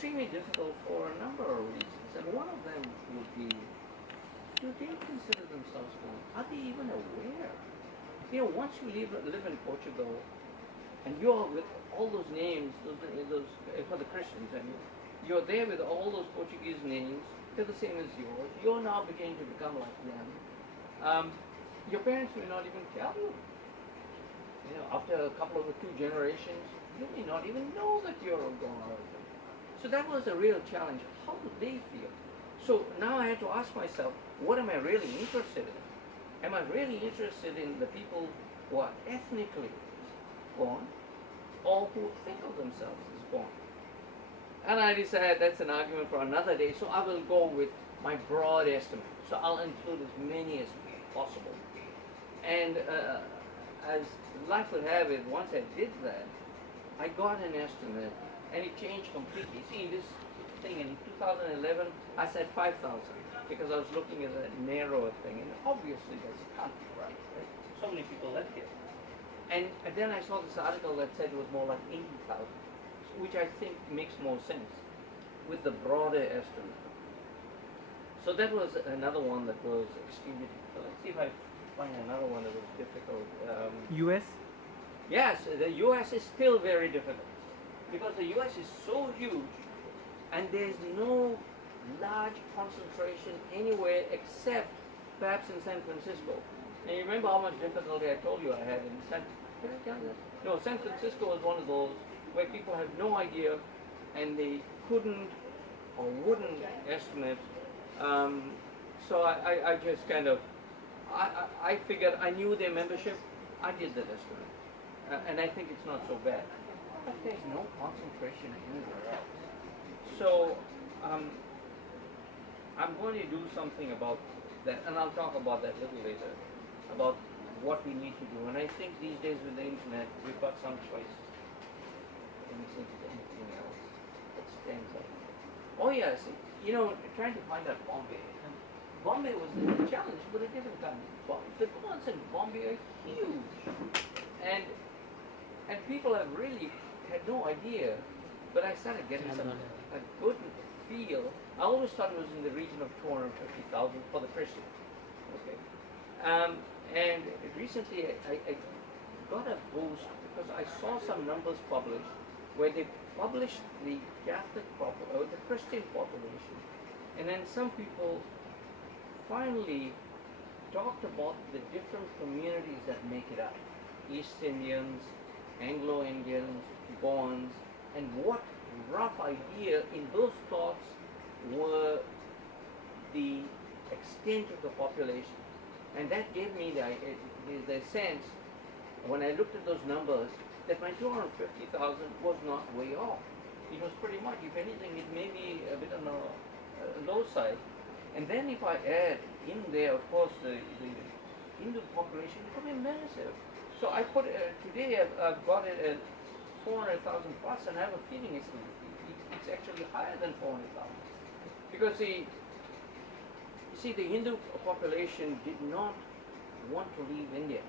extremely difficult for a number of reasons, and one of them would be, do they consider themselves Goan? Are they even aware? You know, once you live in Portugal, and you're with all those names, those for the Christians, I mean, you're there with all those Portuguese names, they're the same as yours, you're now beginning to become like them. Your parents may not even tell you. You know, after a couple of the 2 generations, you may not even know that you're a Goan origin. So that was a real challenge. How do they feel? So now I had to ask myself, what am I really interested in? Am I really interested in the people who are ethnically Goan, or who think of themselves as Goan? And I decided that's an argument for another day, so I will go with my broad estimate. So I'll include as many as possible. And as life would have it, once I did that, I got an estimate, and it changed completely. See, this thing in 2011, I said 5,000, because I was looking at a narrower thing, and obviously that can't be right. So many people left here. And then I saw this article that said it was more like 80,000, which I think makes more sense with the broader estimate. So that was another one that was extremely difficult. Let's see if I find another one that was difficult. US? Yes, the US is still very difficult, because the US is so huge, and there's no large concentration anywhere except perhaps in San Francisco. And you remember how much difficulty I told you I had in did I tell you that? No, San Francisco was one of those where people have no idea, and they couldn't or wouldn't estimate. So I just kind of, I figured I knew their membership, I did that estimate. And I think it's not so bad. But there's no concentration anywhere else. So I'm going to do something about that, and I'll talk about that a little later, about what we need to do. And I think these days with the internet, we've got some choices. Let me see if there's anything else that stands out. Oh yes, you know, trying to find out Bombay. And Bombay was a challenge, but a different kind. The Goans in Bombay are huge. And people have really had no idea, but I started getting a good feel. I always thought it was in the region of 250,000 for the Christians. Okay. And recently I got a boost because I saw some numbers published where they published the Catholic the Christian population, and then some people finally talked about the different communities that make it up: East Indians, Anglo-Indians, Goans, and what rough idea in those thoughts were the extent of the population. And that gave me the sense, when I looked at those numbers, that my 250,000 was not way off. It was pretty much, if anything, it may be a bit on the low side. And then if I add in there, of course, the Hindu population, it will be massive. So I put, today I've got it at 400,000 plus, and I have a feeling it's actually higher than 400,000. Because the Hindu population did not want to leave India.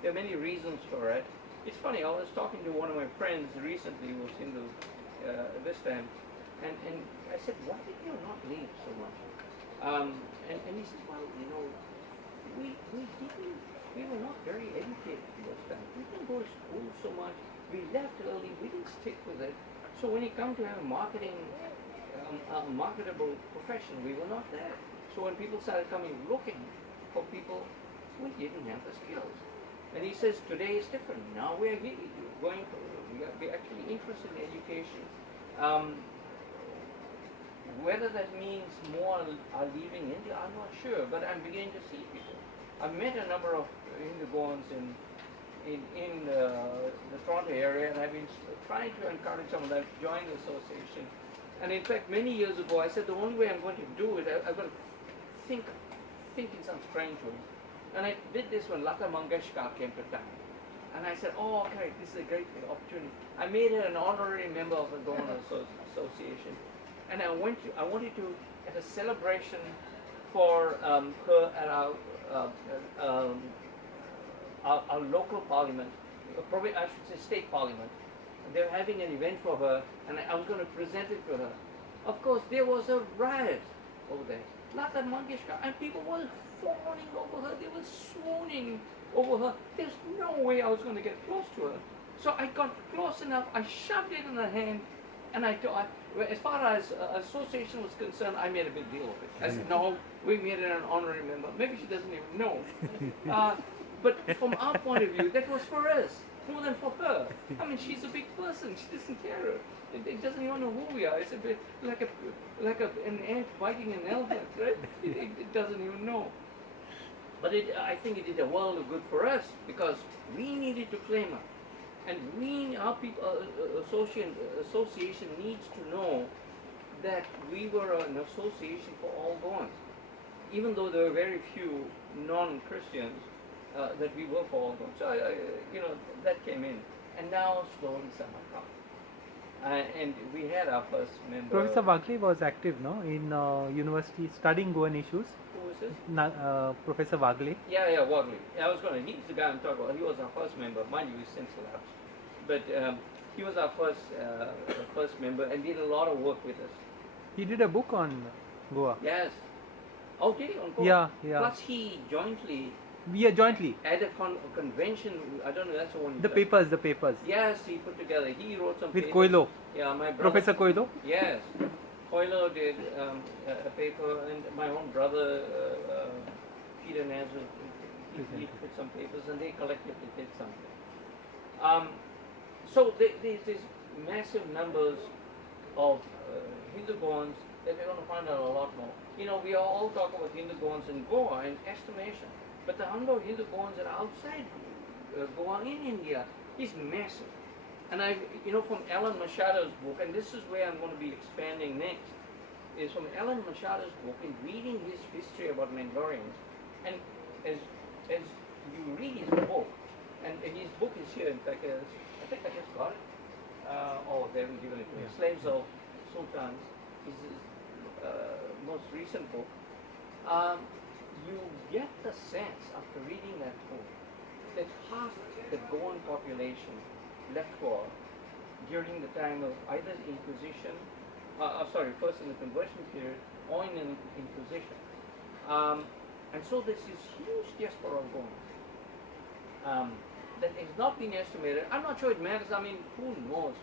There are many reasons for it. It's funny, I was talking to one of my friends recently who was Hindu this time, and I said, why did you not leave so much? And he said, well, you know, we were not very educated this time. We didn't go to school so much. We left early. We didn't stick with it. So when you come to have a marketable profession, we were not there. So when people started coming looking for people, we didn't have the skills. And he says, today is different. Now we're actually interested in education. Whether that means more are leaving India, I'm not sure, but I'm beginning to see people. I've met a number of Hindu Goans in the Toronto area, and I've been trying to encourage some of them to join the association. And in fact, many years ago, I said the only way I'm going to do it, I've got to think in some strange ways. And I did this when Lata Mangeshkar came to town. And I said, oh, okay, this is a great opportunity. I made her an honorary member of the Goan Association. And I wanted to, at a celebration for her at our local parliament, probably I should say state parliament, they were having an event for her, and I was going to present it to her. Of course, there was a riot over there. Lata Mangeshkar, and people were fawning over her. They were swooning over her. There's no way I was going to get close to her. So I got close enough. I shoved it in her hand, and as far as association was concerned, I made a big deal of it. I said, no, we made it an honorary member. Maybe she doesn't even know. But from our point of view, that was for us, more than for her. I mean, she's a big person. She doesn't care. It doesn't even know who we are. It's a bit like an ant biting an elephant, right? It doesn't even know. But I think it did a world of good for us because we needed to claim her. And our people, association needs to know that we were an association for all Goans. Even though there were very few non-Christians, that we were for all Goans. So, that came in. And now slowly some have come. And we had our first member. Professor Wagle was active, no, in university studying Goan issues. Who was this? Professor Wagle. Yeah, Wagle. He's the guy I'm talking about. He was our first member. Mind you, he's since lapsed. But he was our first member and did a lot of work with us. He did a book on Goa. Yes. Oh, did he on Goa? Yeah. Plus he jointly. Yeah, jointly. At a convention, I don't know, that's the one. The papers. Yes, he put together. He wrote some with papers. Koilo. Yeah, my brother. Professor Koilo. Yes. Koilo did a paper, and my own brother, Peter Nazareth, he put some papers, and they collectively did something. So there's massive numbers of Hindu Goans that we're going to find out a lot more. We all talk about Hindu Goans in Goa in estimation, but the number of Hindu Goans that are outside Goa in India is massive. And from Alan Machado's book, and this is where I'm going to be expanding next, is from Alan Machado's book, in reading his history about Mangaloreans, and as you read his book, and his book is here, in fact, I think I just got it. They haven't given it to me. Slaves of Sultans is his most recent book. You get the sense after reading that book that half the Goan population left Goa during the time of either the Inquisition, first in the conversion period or in the Inquisition. And so there's this huge diaspora of Goans that has not been estimated. I'm not sure it matters. I mean, who knows?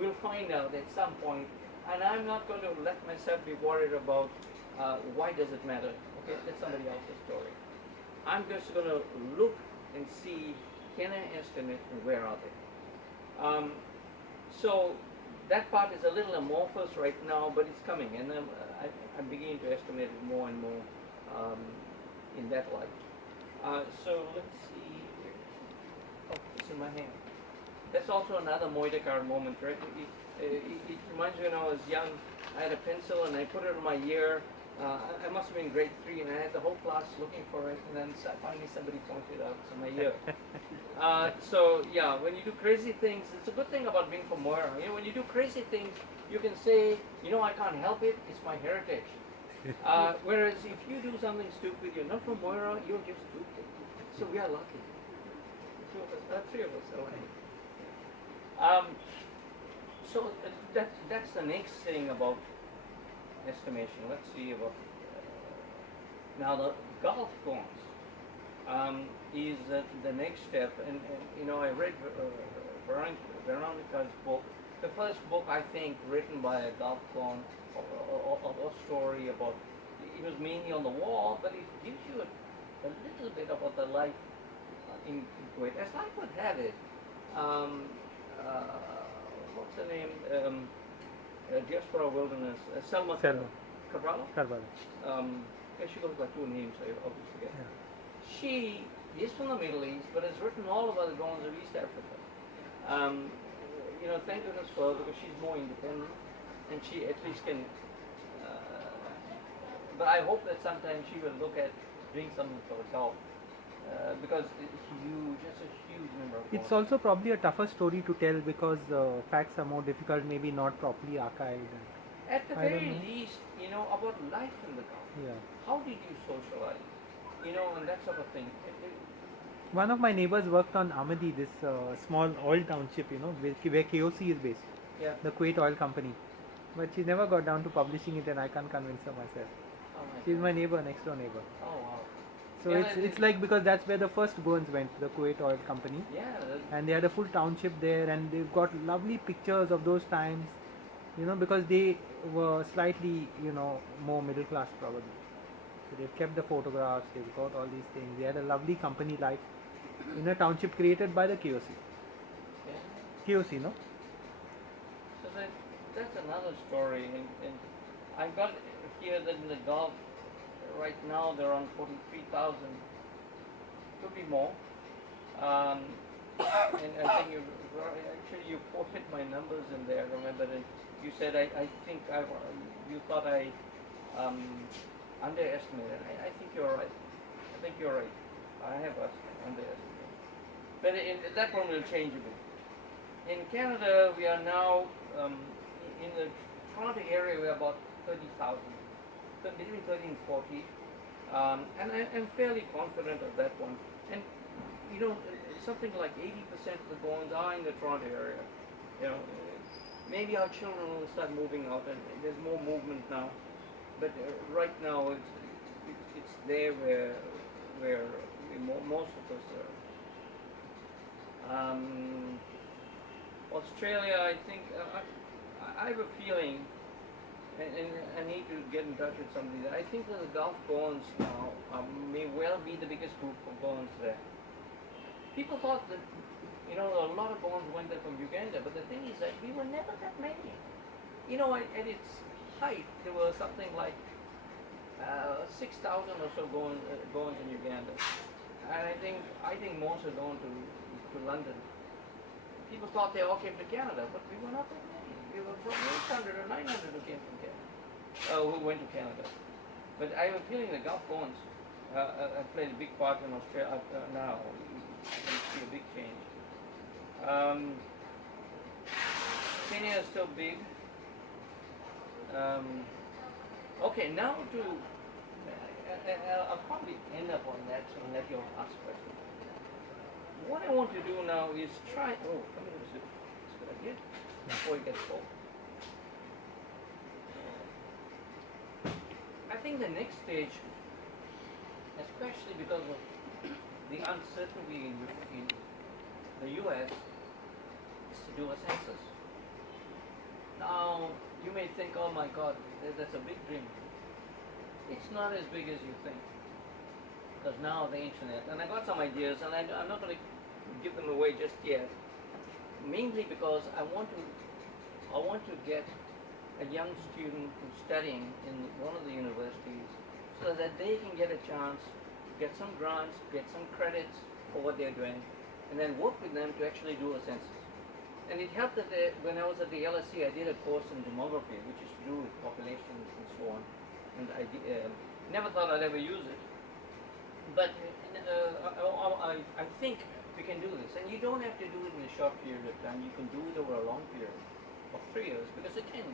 We'll find out at some point. And I'm not going to let myself be worried about why does it matter. Okay, that's somebody else's story. I'm just going to look and see, can I estimate and where are they? So that part is a little amorphous right now, but it's coming, and I'm beginning to estimate it more and more in that light. So let's see. Oh, it's in my hand. That's also another Moidekar moment, right? It reminds me when I was young, I had a pencil and I put it in my ear. I must have been grade 3, and I had the whole class looking for it, and then finally somebody pointed out to my ear. So yeah, when you do crazy things, it's a good thing about being from Moira. When you do crazy things, you can say, I can't help it, it's my heritage. Whereas if you do something stupid, you're not from Moira, you're just stupid. So we are lucky. Three of us are lucky. So that's the next thing about estimation. Let's see about now the Gulf Goans is the next step, and I read Veronica's book, the first book I think written by a Gulf Goan of a story about. It was mainly on the war, but it gives you a little bit about the life in Kuwait. As life would have it, what's her name? Diaspora Wilderness, Selma Cabral. She goes by 2 names, I always forget. Yeah. She is from the Middle East, but has written all about the Goans of East Africa. Thank goodness for her, because she's more independent, and she at least can. But I hope that sometime she will look at doing something for the Gulf. Because it's huge, it's a huge number of It's also probably a tougher story to tell because facts are more difficult, maybe not properly archived. At the very least, about life in the Gulf. Yeah. How did you socialize? And that sort of thing. One of my neighbors worked on Amadi, this small oil township, where KOC is based, Yeah. the Kuwait Oil Company. But she never got down to publishing it, and I can't convince her myself. Oh my She's my God. neighbor, next door neighbor. Oh wow. So Yeah, it's like, because that's where the first Goans went, the Kuwait Oil Company, yeah. and they had a full township there, and they've got lovely pictures of those times, because they were slightly, more middle class probably. So they've kept the photographs, they've got all these things. They had a lovely company life in a township created by the KOC. Yeah. KOC, no? So that's another story, and I've got here that in the Gulf right now they're on 43,000. Could be more. Um, and I think actually you quoted my numbers in there. Remember that you said I think you thought I um, underestimated. I think you're right. I think you're right. I have underestimated. But that one will change a bit. In Canada, we are now in the Toronto area. We're about 30,000, between 30 and 40, and I'm fairly confident of that one. And something like 80% of the Goans are in the Toronto area. Maybe our children will start moving out, and there's more movement now. But right now, it's there where most of us are. Australia, I think I have a feeling, and I need to get in touch with somebody. I think that the Gulf Goans now may well be the biggest group of Goans there. People thought that a lot of Goans went there from Uganda, but the thing is that we were never that many. At its height, there were something like 6,000 or so Goans in Uganda, and I think most are going to London. People thought they all came to Canada, but we were not that many. We were probably 800 or 900 who came from Canada, who went to Canada. But I have a feeling the Gulf Goans have played a big part in Australia now. You see a big change. Kenya is still big. Okay, now I'll probably end up on that, so let you ask questions. What I want to do now is try. Oh, come here, this is a good idea. Before it gets cold. I think the next stage, especially because of the uncertainty in the U.S., is to do a census. Now, you may think, oh my God, that's a big dream. It's not as big as you think. Because now the internet, and I got some ideas, and I'm not going to give them away just yet. Mainly because I want to get a young student who's studying in one of the universities, so that they can get a chance to get some grants, get some credits for what they're doing, and then work with them to actually do a census. And it helped that when I was at the LSE, I did a course in demography, which is to do with populations and so on. And I never thought I'd ever use it. But I think we can do this. And you don't have to do it in a short period of time. You can do it over a long period of 3 years. Because again,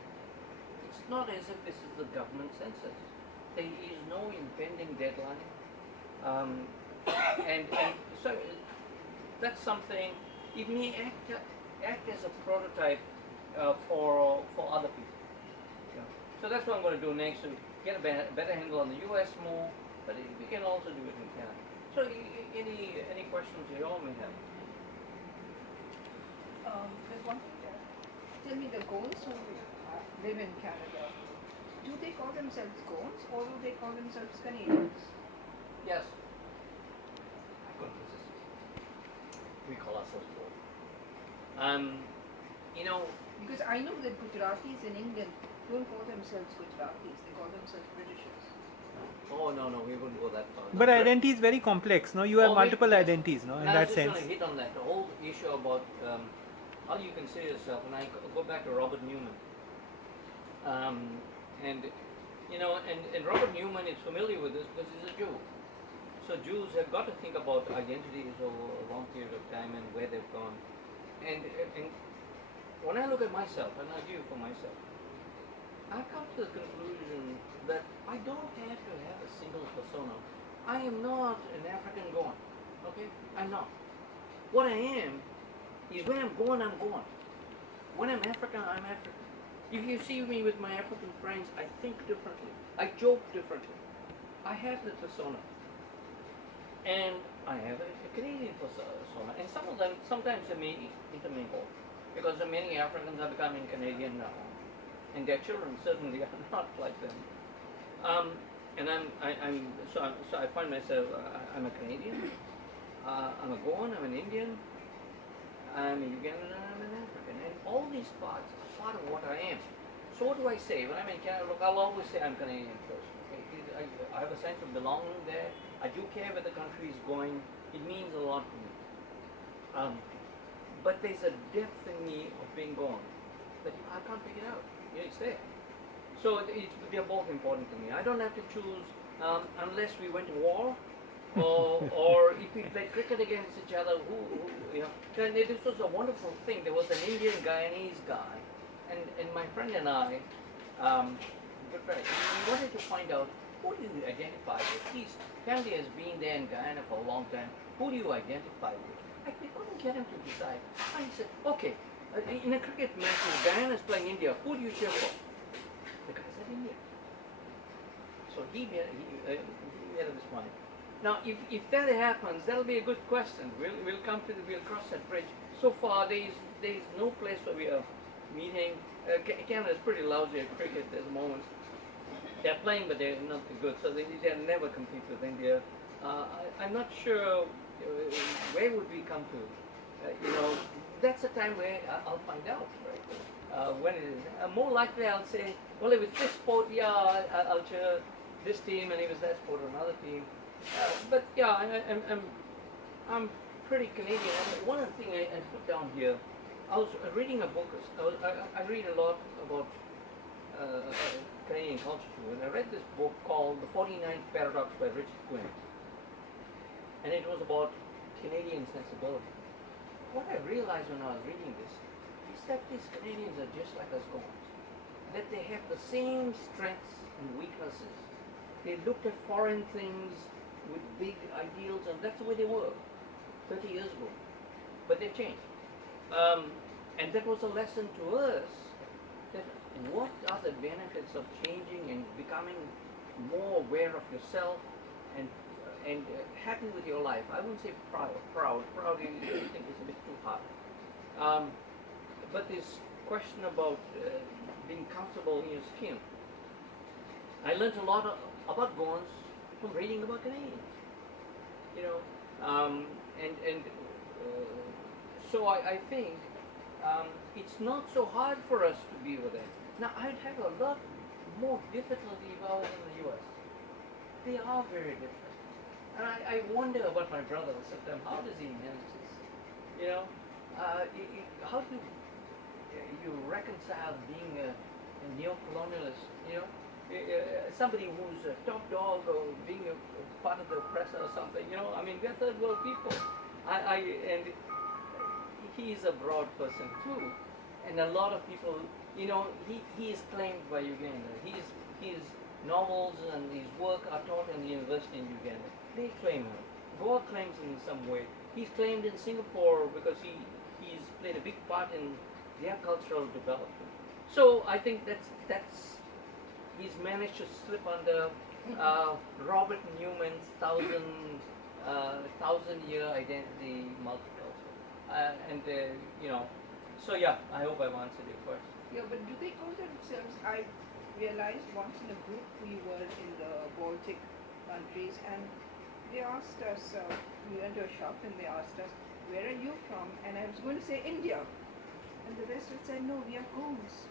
it's not as if this is the government census. There is no impending deadline. And so that's something, it may act as a prototype for other people. So that's what I'm going to do next, to get a better handle on the US more, but we can also do it in Canada. So any questions you all may have? There's one thing there. Tell me, the Goans who live in Canada, do they call themselves Goans or do they call themselves Canadians? Yes. We call ourselves both. Because I know that Gujaratis in England don't call themselves Gujaratis, they call themselves Britishers. Oh no, we wouldn't go that far. But identity is very complex, no? You have multiple identities, no? In I that was just sense. going to hit on that. The whole issue about how you consider yourself, and I go back to Robert Newman. And Robert Newman is familiar with this because he's a Jew. So Jews have got to think about identities over a long period of time and where they've gone. And when I look at myself, and I argue for myself, I've come to the conclusion that I don't have to have a single persona. I am not an African Goan. Okay? I'm not. What I am is when I'm Goan, I'm Goan. When I'm African, I'm African. If you see me with my African friends, I think differently. I joke differently. I have the persona. And I have a Canadian persona. And some of them, sometimes they may intermingle. Because many Africans are becoming Canadian now. And their children certainly are not like them. And so I find myself, I'm a Canadian, I'm a Goan, I'm an Indian, I'm a Ugandan, and I'm an African. And all these parts are part of what I am. So what do I say? When I'm in Canada, look, I'll always say I'm Canadian first. Okay? I have a sense of belonging there. I do care where the country is going. It means a lot to me. But there's a depth in me of being Goan that I can't figure it out. Yeah, it's there. So they're both important to me. I don't have to choose unless we went to war, or if we played cricket against each other. You know, and this was a wonderful thing. There was an Indian Guyanese guy, and my friend and I, we wanted to find out who do you identify with. His family has been there in Guyana for a long time. Who do you identify with? We couldn't get him to decide. And he said, okay, in a cricket match, if Guyana is playing India, who do you cheer for? The guy said India. So he made up his mind. Now, if that happens, that'll be a good question. We'll cross that bridge. So far, there's no place where we are meeting. Canada's pretty lousy at cricket at the moment. They're playing, but they're not good, so they'll never compete with India. I'm not sure where would we come to. You know, that's a time where I'll find out, right? When it is. More likely, I'll say, well, if it's this sport, yeah, I'll cheer this team, and if it's that sport, another team. But yeah, I'm pretty Canadian. And one of the things I put down here, I was reading a book. I read a lot about Canadian culture too, and I read this book called The 49th Paradox by Richard Quinn, and it was about Canadian sensibility. What I realized when I was reading this is that these Canadians are just like us Goans, that they have the same strengths and weaknesses. They looked at foreign things with big ideals, and that's the way they were 30 years ago. But they've changed. And that was a lesson to us, that what are the benefits of changing and becoming more aware of yourself and happy with your life. I wouldn't say proud. Proud I think is a bit too hard. But this question about being comfortable in your skin. I learned a lot about Goans from reading about Canadians. You know, so I think it's not so hard for us to be with them. Now, I'd have a lot more difficulty if I was in the U.S. They are very different. And I wonder about my brother sometimes. How does he manage this? You know, how do you reconcile being a neo-colonialist, you know, somebody who's a top dog or being a part of the oppressor or something, you know? I mean, we're third world people. And he's a broad person too. And a lot of people, you know, he is claimed by Uganda. His novels and his work are taught in the university in Uganda. They claim him. Goa claims him in some way. He's claimed in Singapore because he's played a big part in their cultural development. So I think that's he's managed to slip under Robert Newman's thousand-year identity multicultural. You know, so yeah, I hope I've answered your question. Yeah, but do they call themselves? I realized once in a group we were in the Baltic countries, and they asked us, we went to a shop and they asked us, where are you from? And I was going to say India. And the rest would say, no, we are Goans.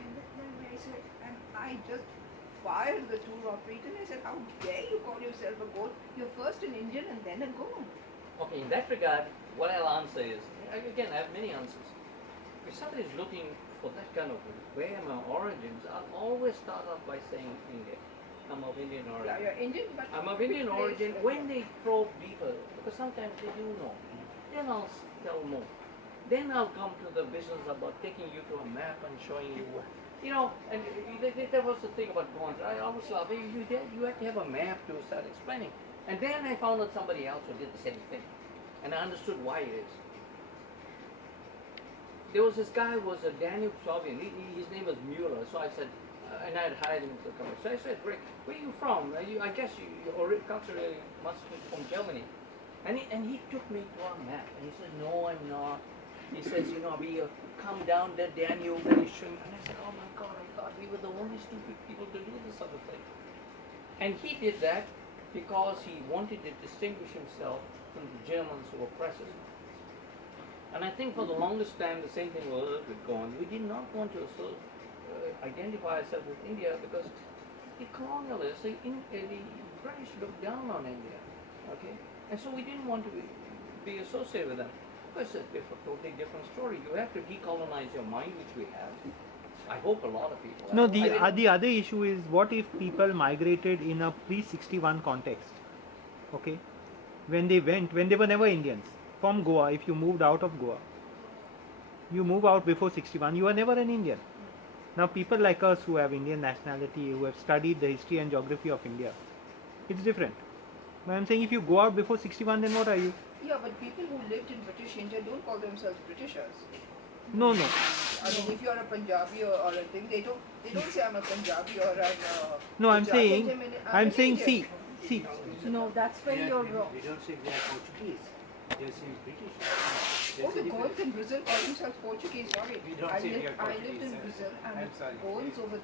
And I said, and I just fired the tour operator and I said, how dare you call yourself a Goan? You're first an Indian and then a Goan. Okay, in that regard, what I'll answer is, again, I have many answers. If somebody is looking for that kind of, where are my origins, I'll always start off by saying India. I'm of Indian origin. Yeah, you're Indian, but I'm of Indian origin. When they probe deeper, because sometimes they do know, then I'll tell more. Then I'll come to the business about taking you to a map and showing you what, you know, and that was the thing about Goans. I always love it. You had to have a map to start explaining. And then I found out somebody else who did the same thing. And I understood why it is. There was this guy who was a Danube Soviet. His name was Mueller. So I said, and I had hired him to come. So I said, Rick, where are you from? I guess your culture really must be from Germany. And he took me to our map. And he said, no, I'm not. He says, you know, we come down the Danube and he showed me. And I said, oh my God, I thought we were the only stupid people to do this sort of thing. And he did that because he wanted to distinguish himself from the Germans who were oppressors. And I think for the longest time the same thing was with Goan. We did not want to identify ourselves with India because the colonialists, the British looked down on India. Okay? And so we didn't want to be associated with them. But it's a totally different story. You have to decolonize your mind, which we have. I hope a lot of people have. No, the other issue is, what if people migrated in a pre-61 context? Okay? When they were never Indians. From Goa, if you moved out of Goa, you move out before 61, you are never an Indian. Now people like us who have Indian nationality, who have studied the history and geography of India, it's different. But I'm saying if you go out before 61, then what are you? Yeah, but people who lived in British India don't call themselves Britishers. No. I mean, if you're a Punjabi or a thing, they don't say I'm a Punjabi or I'm a No, I'm Punjabi. saying, I'm an Indian. see. No, that's where you're wrong. We don't say we are Portuguese. They say British. Oh, the Goans in Brazil call themselves Portuguese. Sorry. We don't say we are I lived in Portuguese. Brazil and I'm sorry. Goans over